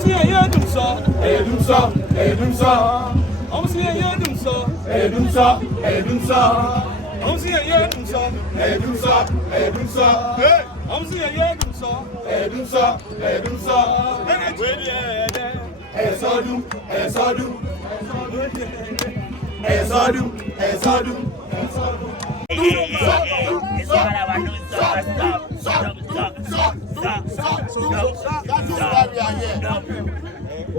see a year dumso, I'm see a year dumso, I'm see a year dumso, I'm see a year dumso,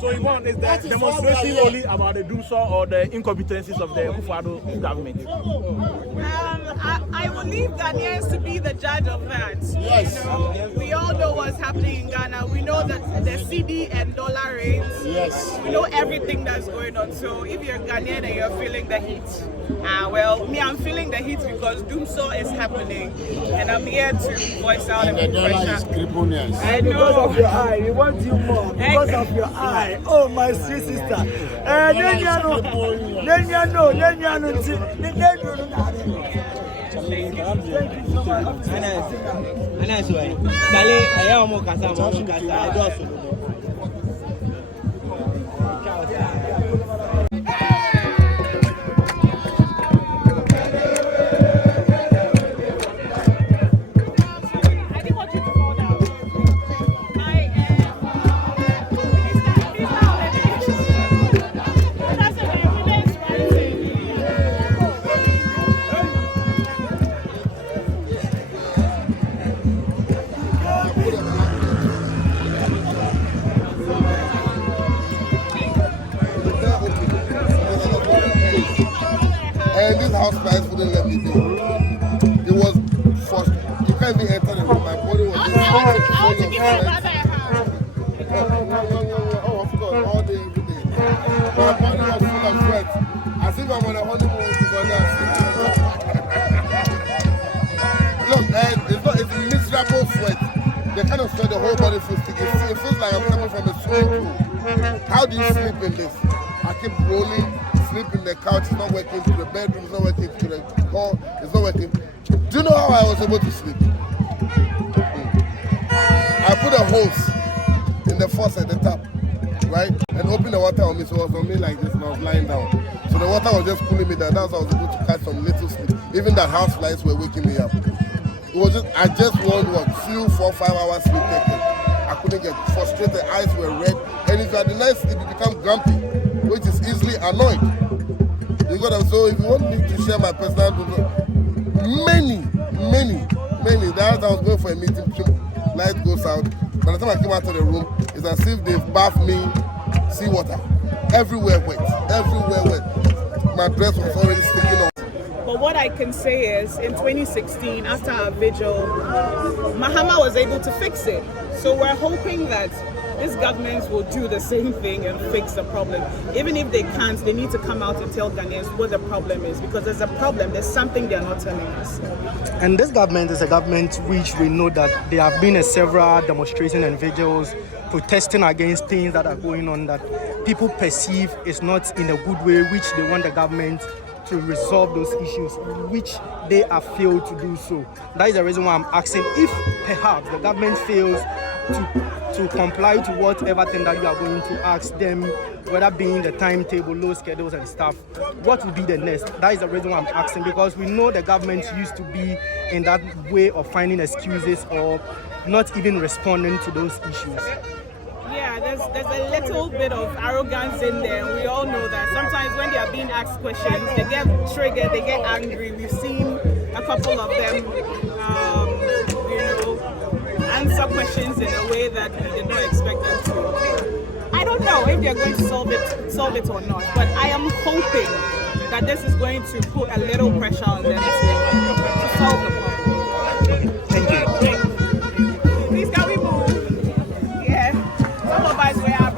So you want is the demonstration only about the dumsor or the incompetencies of the Akufo-Addo government? I will leave Ghanaians to be the judge of that. Yes. You know, we all know what's happening in Ghana. We know that the CD and dollar rates. Yes. We know everything that's going on. So if you're Ghanaian and you're feeling the heat, well, me, I'm feeling the heat because dumso is happening, and I'm here to voice out and the dollar is crippling us. I know. Because of your eye, we want you more. Because of your eye. Oh, my sweet sister. And this house price wouldn't let me do. It was first. You can't even enter the room. My body was just full of sweat. Oh, of course, all day, every day. My body was full of sweat. As if I'm on a honeymoon to go down. Look, and it's miserable sweat. The kind of sweat the whole body feels. It feels like I'm coming from a swimming pool. How do you sleep in this? I keep rolling. Sleep in the couch, it's not working, to the bedroom, it's not working, to the hall, it's not working. Do you know how I was able to sleep? I put a hose in the faucet, the tap, right? And open the water on me, so it was on me like this, and I was lying down. So the water was just pulling me down, that's how I was able to catch some little sleep. Even that house flies were waking me up. It was just, I just wanted what, few 4-5 hours sleep taken. I couldn't get frustrated, eyes were red, and if you had a nice sleep, you become grumpy, which is easily annoyed. You got them. So if you want me to share my personal many. That I was going for a meeting, light goes out. By the time I came out of the room, it's as if they've bathed me seawater. Everywhere wet. My dress was already sticking on. But what I can say is, in 2016, after our vigil, Mahama was able to fix it. So we're hoping that this government will do the same thing and fix the problem. Even if they can't, they need to come out and tell Ghanaians what the problem is, because there's a problem, there's something they're not telling us. And this government is a government which we know that there have been several demonstrations and vigils protesting against things that are going on that people perceive is not in a good way, which they want the government to resolve those issues, which they have failed to do so. That is the reason why I'm asking if perhaps the government fails to comply to whatever thing that you are going to ask them, whether being the timetable, low schedules and stuff, what will be the next? That is the reason why I'm asking, because we know the government used to be in that way of finding excuses or not even responding to those issues. Yeah, there's a little bit of arrogance in there, and we all know that. Sometimes when they are being asked questions, they get triggered, they get angry. We've seen a couple of them, answer questions in a way that we did not expect them to. I don't know if they're going to solve it or not, but I am hoping that this is going to put a little pressure on them to solve the problem. Thank you. Please, can we move? Yeah. Some of us were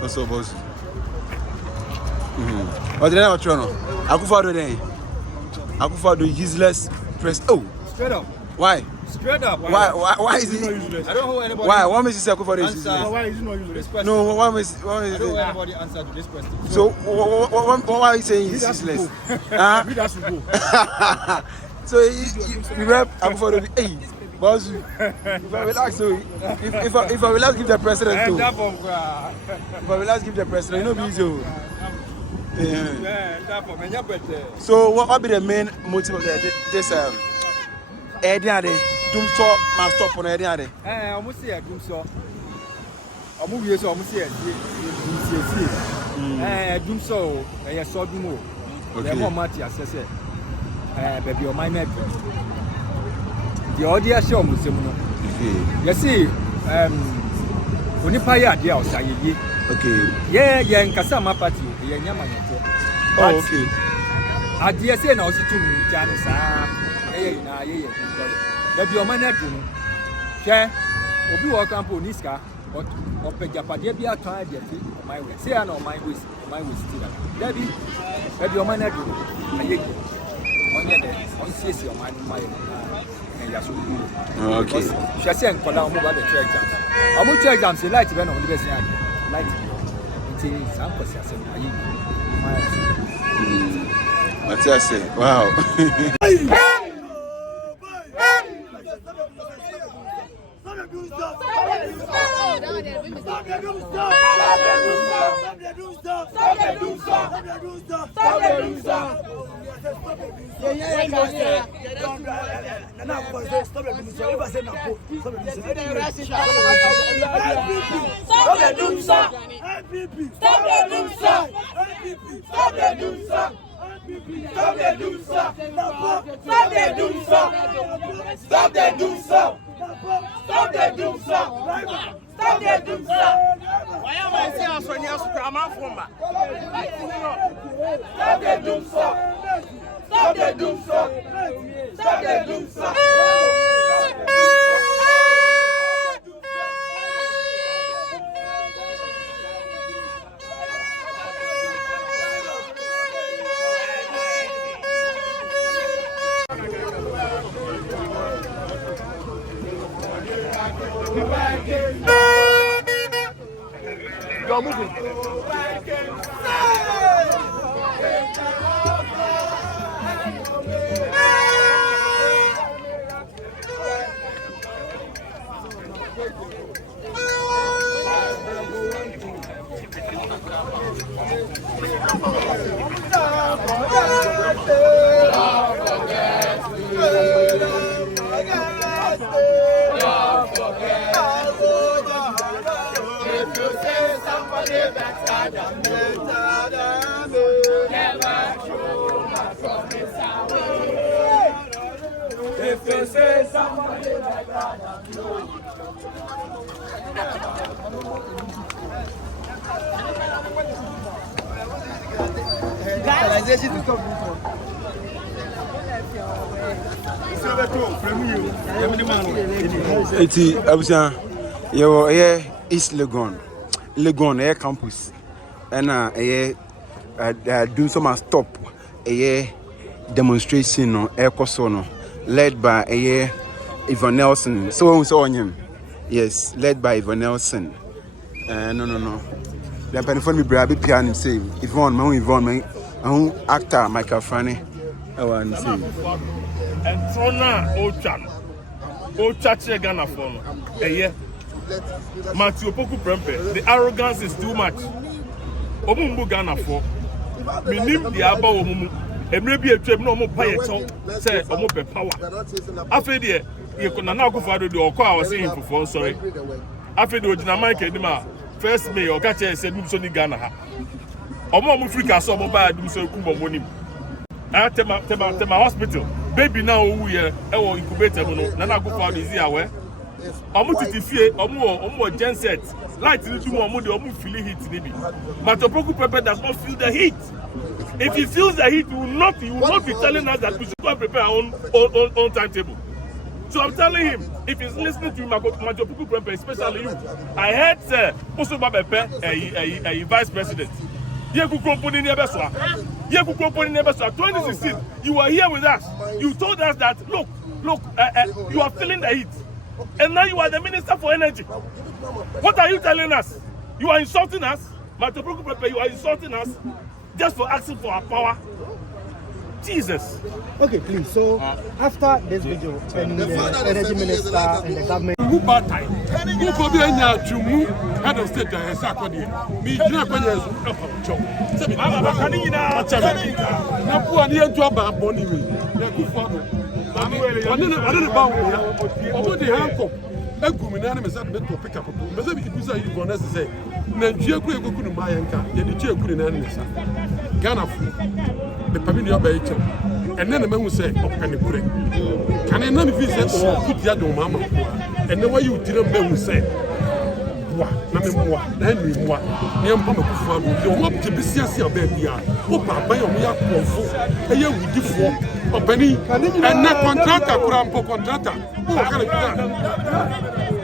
What's up, boss? What's the name of Toronto? Akufo-Addo then. Akufo-Addo useless press. Oh, Straight up. why? Straight up. Why is it? I don't know anybody. Why? What makes you say Akufo-Addo is useless? Why is it not useless? This question. No, what makes I don't know anybody answer to this question. So why are you saying he's useless? Huh? He has to go. So you rep Akufo-Addo. Hey, boss, if I relax, so if I relax, give the president too. If I relax, give the president. You know, be easy. So what be the main motive of this dumso must stop on almost say dumso. Almost almost say dumso. I saw dumo. The more much as I said, baby, your mind. The audio show me some. You see, Onipaya dia outside. Okay. Yeah, in Kasama party, yeah, oh, okay. I dare say now, to Janice, that your man at you. Share, or be welcome to Niska, or Pejapadia be a time, my way. Say, I know my way, still. Debbie, that your man at you. On CC, your mind, my. Okay. She said, "For now, move on the track jams. I'm going to track jams. The light when on the best light. It is uncle. What's I say? Wow. Why am I saying so near to come out from that? Stop the dumso! Stop the dumso! Stop the dumso! You're moving. If you say somebody like that, Eti abusia yo East Legon air campus and do some stop demonstration no air course led by Ivan Nelson. So on him. Yes, led by Ivan Nelson. No. The penifon me bra be piano say Yvonne, actor Michael Franny. I want to say. And Trona Old Church Ghana for a year. Matthew Poku Prempe, the arrogance is too much. Omumbu Ghana for minim the aba omumu. Maybe a trip no more pay say omo power. After the you could not go for the or I was saying for sorry. After the original Mike Edima, first May or catch said Mumsoni Ghana. Omo Africa saw mobile dumso kumbo monim. I tell my hospital, baby now we are incubator Nana go for the aware. Omo titifie omo genset light into omo the omo feel heat nibi. Matopoku Pepe does not feel the heat. If he feels the heat, he will not be telling us that we should go and prepare our own timetable. So I'm telling him, if he's listening to Matopoku Pepe, especially you, I heard sir Oso Pepe a vice president. 2016, you were here with us. You told us that look, you are feeling the heat. And now you are the Minister for Energy. What are you telling us? You are insulting us? Matopoku Pepe, you are insulting us just for asking for our power? Jesus. Okay, please. So after this video, and the energy minister and the government. Who bad time? Who could be any Jumu head of state and Sakodi? Me, you know, when you're Napua near job at Bonnie. I didn't bow over the handcuff. A woman is at to pick up. But if you say you want to say, Nigeria couldn't buy and the chair couldn't answer. Ghana, the Pavilion by each and then the man will say, oh, can you put it? Can I not visit or put Yado Mama? And the way you didn't be will say, Henry, what? Yampa Kufu, you want to be serious about the Opa by your Yaku, a year we give for a penny, and not contractor, Kurampo contractor.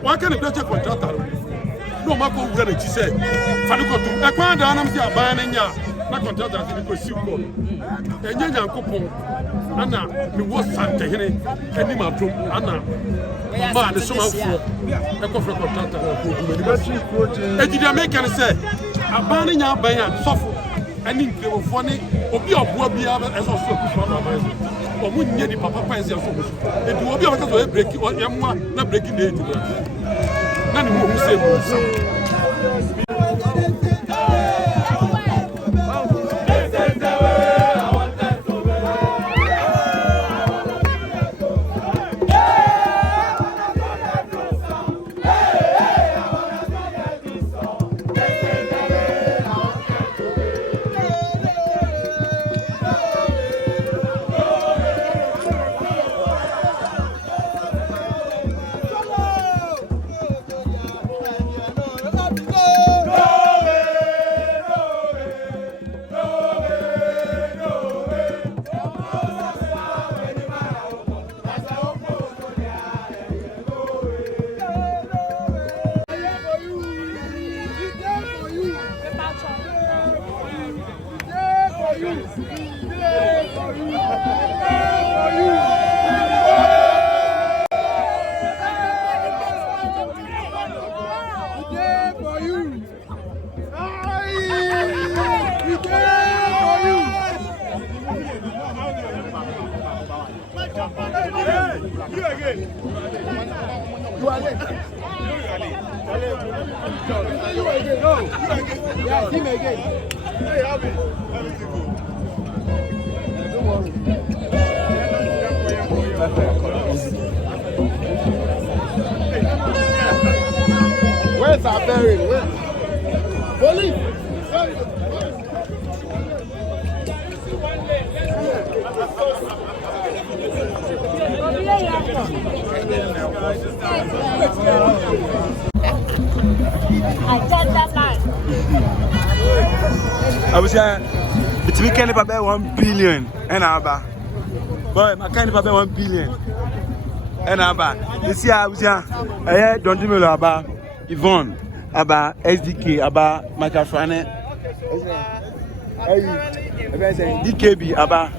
Why can't a better contractor? No, Marco, what did you say? Fanuko, I found out I'm here buying ya. Not contractor because you go. And then Coupon, Anna, me was Santa Henry, and Nimatum, Anna. Man, the summer for a coffee contractor. And did I make any say? A banning out by a soft and in the funny, or be a boy be as also or wouldn't get the papa pants. It will be because of breaking or young not breaking the age. None who say, Where's our burial? Police! I got that line. I was between Kenny Papa 1 billion and Abba. Boy, my Kenny Papa 1 billion and Abba. This year I was don't do me about Yvonne, about SDK, about Michael Franny, DKB, about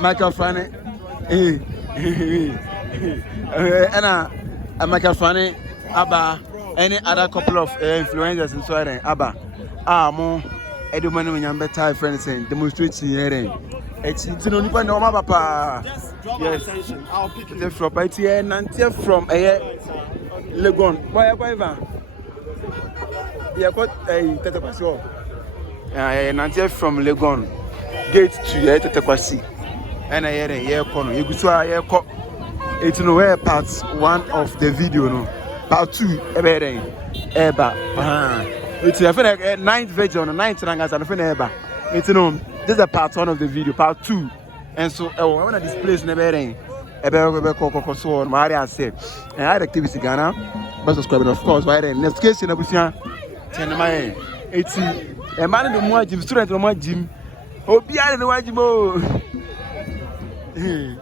Michael Franny, and Michael Franny, about any other couple of influencers in Sweden, Abba, more, Edumani when you're better friends and demonstrating here. It's only one of my papa. Yes, I'll pick it from right here and from Legon. Why, yeah, got a Tetapaso. And from Legon gate to Tetakwasi. And I had a year corner. You could say a cop. It's no part 1 of the video, no. Part 2, everything. It's a 9th video on the 9th rangas and a Feneba. It's no, this is a part 1 of the video, part 2. And so I want to display in everything. So on Maria said, and I had activity Ghana, but subscribing, of course. Why then? Next case in Abusia, 10 my 80. A man in the more gym, student in the more gym. Oh, behind the white gym. Hey!